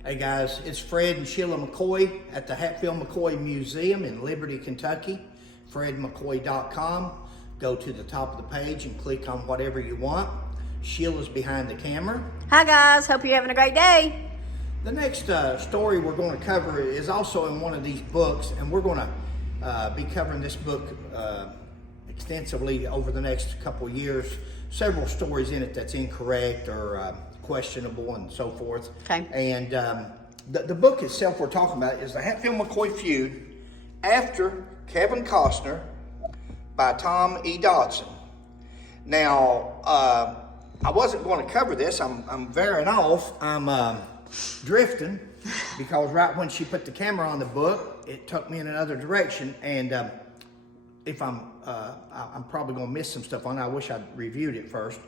Hey guys, it's Fred and Sheila McCoy at the Hatfield McCoy Museum in Liberty, Kentucky. FredMcCoy.com. Go to the top of the page and click on whatever you want. Sheila's behind the camera. Hi guys, hope you're having a great day. The next story we're going to cover is also in one of these books, and we're going to be covering this book extensively over the next couple of years. Several stories in it that's incorrect or questionable and so forth. Okay. And the book itself we're talking about is the Hatfield McCoy Feud After Kevin Costner by Tom E. Dotson. Now, I wasn't going to cover this. I'm veering off. I'm drifting because right when she put the camera on the book, it took me in another direction. And if I'm probably going to miss some stuff on it. I wish I'd reviewed it first.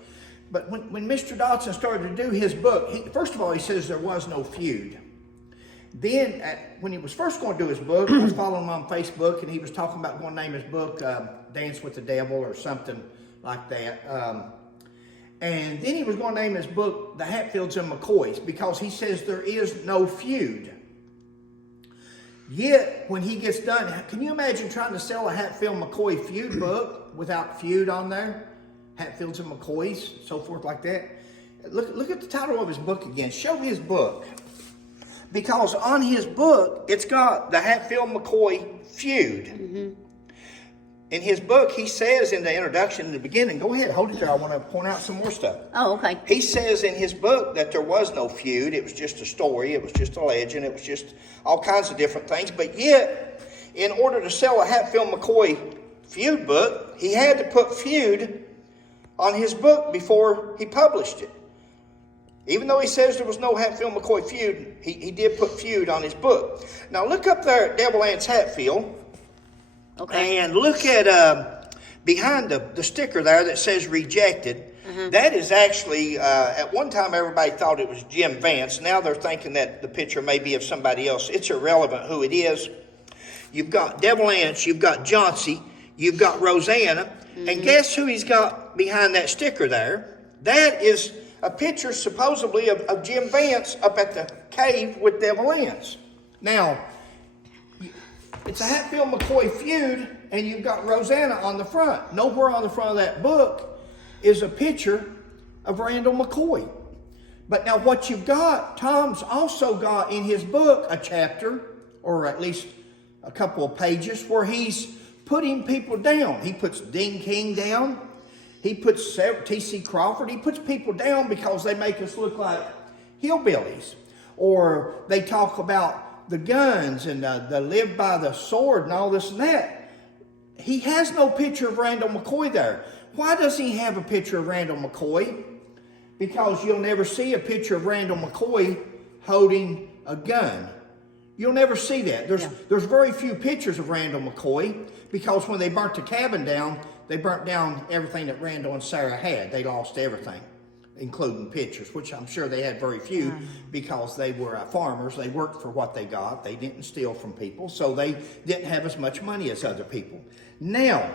But when Mr. Dotson started to do his book, first of all, he says there was no feud. Then, when he was first going to do his book, I was following him on Facebook, and he was talking about going to name his book Dance with the Devil or something like that. And then he was going to name his book The Hatfields and McCoys because he says there is no feud. Yet, when he gets done, can you imagine trying to sell a Hatfield McCoy feud book without feud on there? Hatfields and McCoys, so forth like that. Look at the title of his book again. Show his book. Because on his book, it's got the Hatfield McCoy feud. Mm-hmm. In his book, he says in the introduction in the beginning, go ahead, hold it there. I want to point out some more stuff. Oh, okay. He says in his book that there was no feud. It was just a story. It was just a legend. It was just all kinds of different things. But yet, in order to sell a Hatfield McCoy feud book, he had to put feud on his book before he published it. Even though he says there was no Hatfield McCoy feud, he did put feud on his book. Now look up there at Devil Anse Hatfield. Okay. And look at behind the sticker there that says rejected. Mm-hmm. That is actually, at one time everybody thought it was Jim Vance. Now they're thinking that the picture may be of somebody else. It's irrelevant who it is. You've got Devil Anse, you've got Johnsy, you've got Rosanna. Mm-hmm. And guess who he's got behind that sticker there? That is a picture supposedly of Jim Vance up at the cave with Devil Anse. Now, it's a Hatfield McCoy feud, and you've got Rosanna on the front. Nowhere on the front of that book is a picture of Randall McCoy. But now what you've got, Tom's also got in his book a chapter, or at least a couple of pages, where he's putting people down. He puts Dean King down. He puts T.C. Crawford. He puts people down because they make us look like hillbillies. Or they talk about the guns and the live by the sword and all this and that. He has no picture of Randall McCoy there. Why does he have a picture of Randall McCoy? Because you'll never see a picture of Randall McCoy holding a gun. You'll never see that. There's very few pictures of Randall McCoy because when they burnt the cabin down, they burnt down everything that Randall and Sarah had. They lost everything, including pictures, which I'm sure they had very few because they were farmers. They worked for what they got. They didn't steal from people, so they didn't have as much money as other people. Now,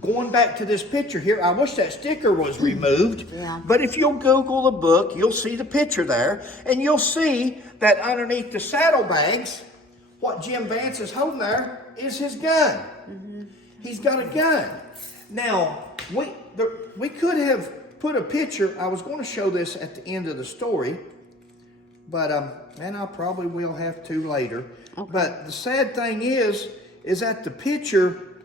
going back to this picture here, I wish that sticker was removed, but if you'll Google the book, you'll see the picture there, and you'll see that underneath the saddlebags, what Jim Vance is holding there is his gun. Mm-hmm. He's got a gun. Now, we could have put a picture. I was going to show this at the end of the story, but and I probably will have to later. Okay. But the sad thing is that the picture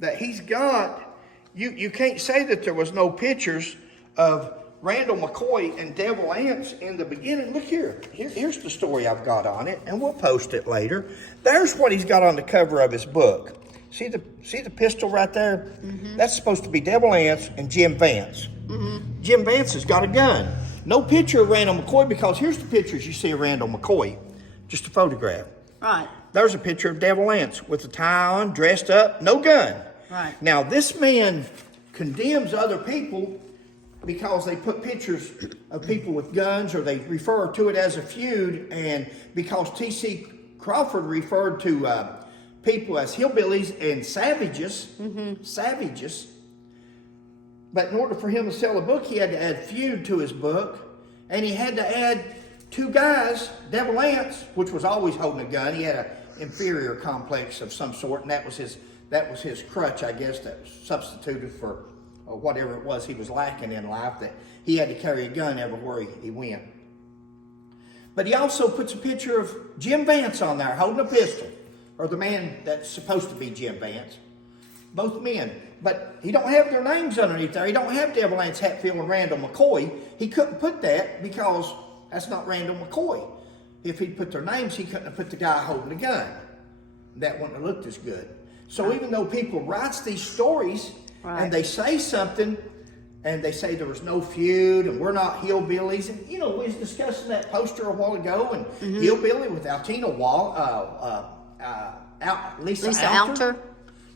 that he's got, you can't say that there was no pictures of Randall McCoy and Devil Anse in the beginning. Look here. Here's the story I've got on it, and we'll post it later. There's what he's got on the cover of his book. See the pistol right there? Mm-hmm. That's supposed to be Devil Anse and Jim Vance. Mm-hmm. Jim Vance has got a gun. No picture of Randall McCoy because here's the pictures you see of Randall McCoy. Just a photograph. Right. There's a picture of Devil Anse with a tie on, dressed up, no gun. Right. Now, this man condemns other people because they put pictures of people with guns or they refer to it as a feud, and because T.C. Crawford referred to people as hillbillies and savages, savages. But in order for him to sell a book, he had to add feud to his book, and he had to add two guys, Devil Anse, which was always holding a gun. He had an inferior complex of some sort, and that was his crutch, I guess, that was substituted for whatever it was he was lacking in life, that he had to carry a gun everywhere he went. But he also puts a picture of Jim Vance on there holding a pistol, or the man that's supposed to be Jim Vance. Both men. But he don't have their names underneath there. He don't have Devil Anse Hatfield and Randall McCoy. He couldn't put that because that's not Randall McCoy. If he'd put their names, he couldn't have put the guy holding the gun. That wouldn't have looked as good. So even though people write these stories, and they say something, and they say there was no feud, and we're not hillbillies, and we was discussing that poster a while ago, and hillbilly with Altina Lisa Alter.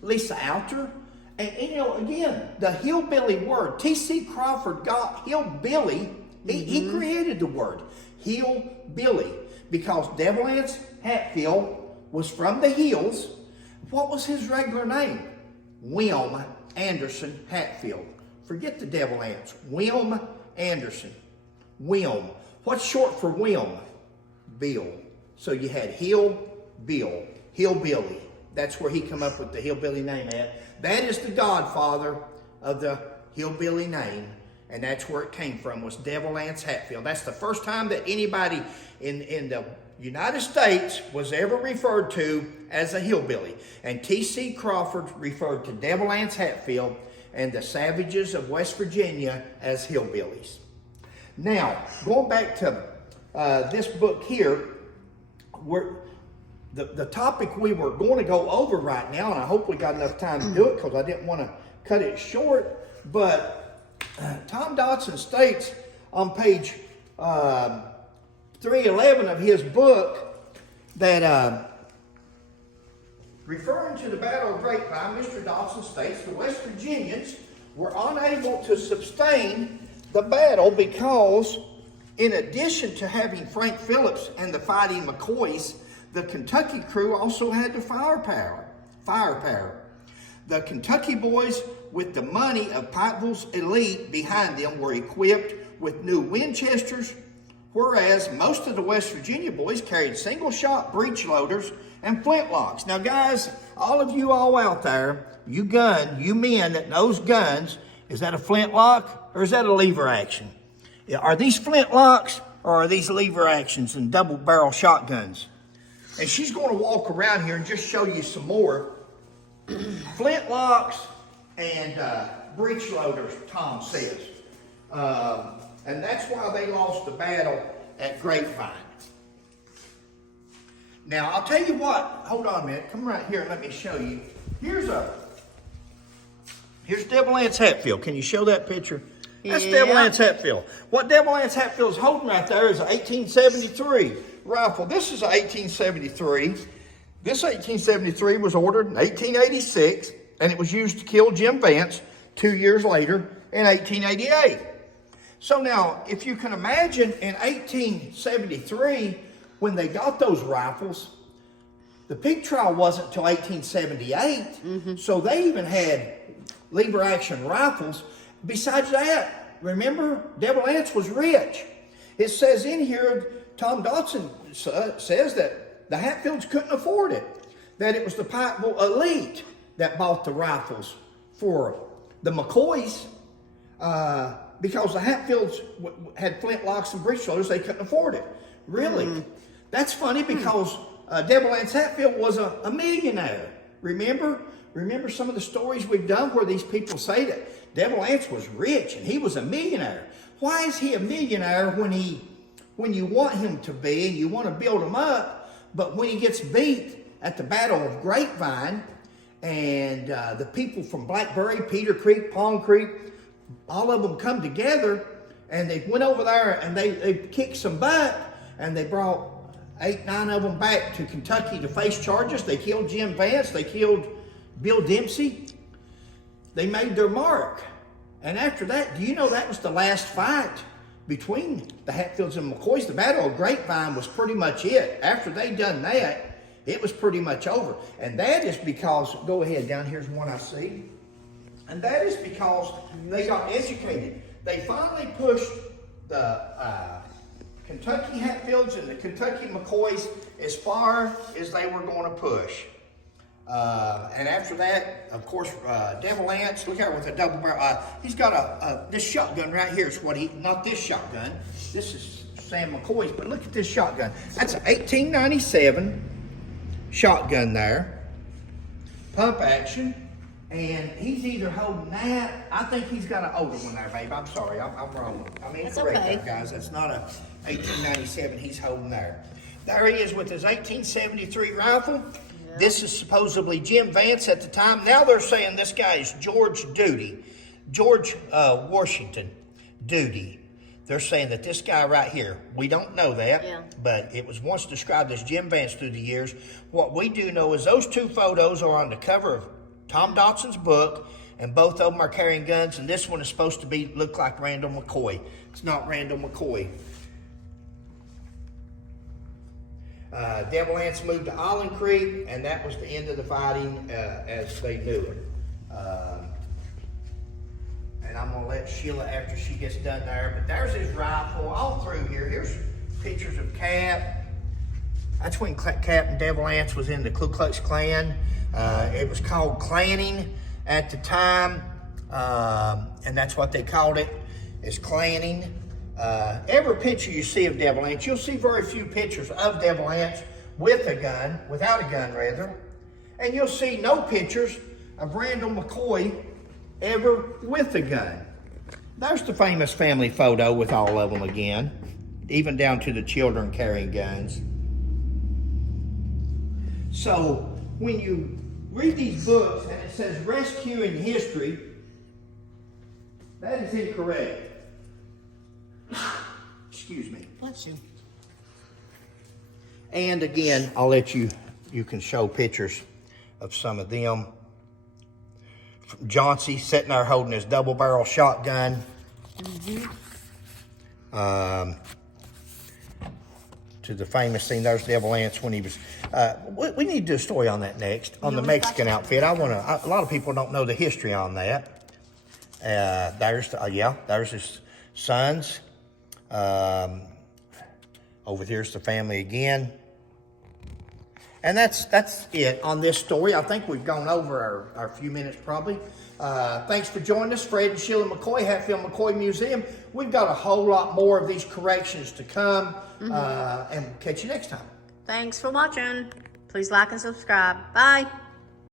Lisa Alter. And again, the hillbilly word, T.C. Crawford got hillbilly. He created the word hillbilly because Devil Anse Hatfield was from the hills. What was his regular name? Wilm Anderson Hatfield. Forget the Devil Anse. Wilm Anderson. Wilm. What's short for Wilm? Bill. So you had Bill, hillbilly. That's where he come up with the hillbilly name at. That is the godfather of the hillbilly name, and that's where it came from, was Devil Anse Hatfield. That's the first time that anybody in the United States was ever referred to as a hillbilly. And T.C. Crawford referred to Devil Anse Hatfield and the savages of West Virginia as hillbillies. Now, going back to this book here, the topic we were going to go over right now, and I hope we got enough time to do it because I didn't want to cut it short, but Tom Dotson states on page 311 of his book that referring to the Battle of Grapevine, Mr. Dotson states the West Virginians were unable to sustain the battle because in addition to having Frank Phillips and the Fighting McCoys, the Kentucky crew also had the firepower. The Kentucky boys with the money of Pikeville's elite behind them were equipped with new Winchesters, whereas most of the West Virginia boys carried single-shot breech loaders and flintlocks. Now, guys, all of you all out there, you men that knows guns, is that a flintlock or is that a lever action? Are these flintlocks or are these lever actions and double-barrel shotguns? And she's going to walk around here and just show you some more flintlocks and breech loaders, Tom says. And that's why they lost the battle at Grapevine. Now, I'll tell you what. Hold on a minute. Come right here and let me show you. Here's Devil Anse Hatfield. Can you show that picture? That's Devil Anse Hatfield. What Devil Anse Hatfield is holding right there is an 1873 rifle. This is an 1873. This 1873 was ordered in 1886, and it was used to kill Jim Vance 2 years later in 1888. So now, if you can imagine in 1873, when they got those rifles, the peak trial wasn't until 1878, so they even had lever action rifles. Besides that, remember, Devil Anse was rich. It says in here, Tom Dotson says that the Hatfields couldn't afford it, that it was the Pikeville elite that bought the rifles for the McCoys, because the Hatfields had flintlocks and breech loaders, they couldn't afford it. Really? That's funny because Devil Anse Hatfield was a millionaire. Remember some of the stories we've done where these people say that Devil Anse was rich and he was a millionaire. Why is he a millionaire when you want him to be and you want to build him up, but when he gets beat at the Battle of Grapevine and the people from Blackberry, Peter Creek, Palm Creek, all of them come together and they went over there and they kicked some butt and they brought 8, 9 of them back to Kentucky to face charges. They killed Jim Vance. They killed Bill Dempsey. They made their mark. And after that, do you know that was the last fight between the Hatfields and McCoys? The Battle of Grapevine was pretty much it. After they done that, it was pretty much over. And that is because, go ahead, down here's one I see. And that is because they got educated. They finally pushed the Kentucky Hatfields and the Kentucky McCoys as far as they were going to push. And after that, of course, Devil Ants, look out with a double barrel. He's got this shotgun right here is what not this shotgun. This is Sam McCoy's, but look at this shotgun. That's an 1897 shotgun there. Pump action. And he's either holding that. I think he's got an older one there, babe. I'm sorry, I'm wrong. I'm incorrect okay. there, guys. That's not a 1897 he's holding there. There he is with his 1873 rifle. Yeah. This is supposedly Jim Vance at the time. Now they're saying this guy is George Washington Duty. They're saying that this guy right here, we don't know that, but it was once described as Jim Vance through the years. What we do know is those two photos are on the cover of Tom Dotson's book, and both of them are carrying guns, and this one is supposed to look like Randall McCoy. It's not Randall McCoy. Devil Ants moved to Island Creek, and that was the end of the fighting as they knew it. And I'm going to let Sheila after she gets done there, but there's his rifle all through here. Here's pictures of Cap. That's when Cap and Devil Ants was in the Ku Klux Klan. It was called clanning at the time, and that's what they called it, is clanning. Every picture you see of Devil Ants, you'll see very few pictures of Devil Ants with a gun, without a gun rather, and you'll see no pictures of Randall McCoy ever with a gun. There's the famous family photo with all of them again, even down to the children carrying guns. So when you read these books and it says rescuing history, that is incorrect. Excuse me. Bless you. And again, I'll let you can show pictures of some of them. Johnsy sitting there holding his double barrel shotgun. To the famous scene, there's Devil Ants when he was, we need to do a story on that next, on the Mexican outfit. A lot of people don't know the history on that. There's his sons. Over here's the family again. And that's it on this story. I think we've gone over our few minutes probably. Thanks for joining us, Fred and Sheila McCoy, Hatfield McCoy Museum. We've got a whole lot more of these corrections to come, and we'll catch you next time. Thanks for watching. Please like and subscribe. Bye.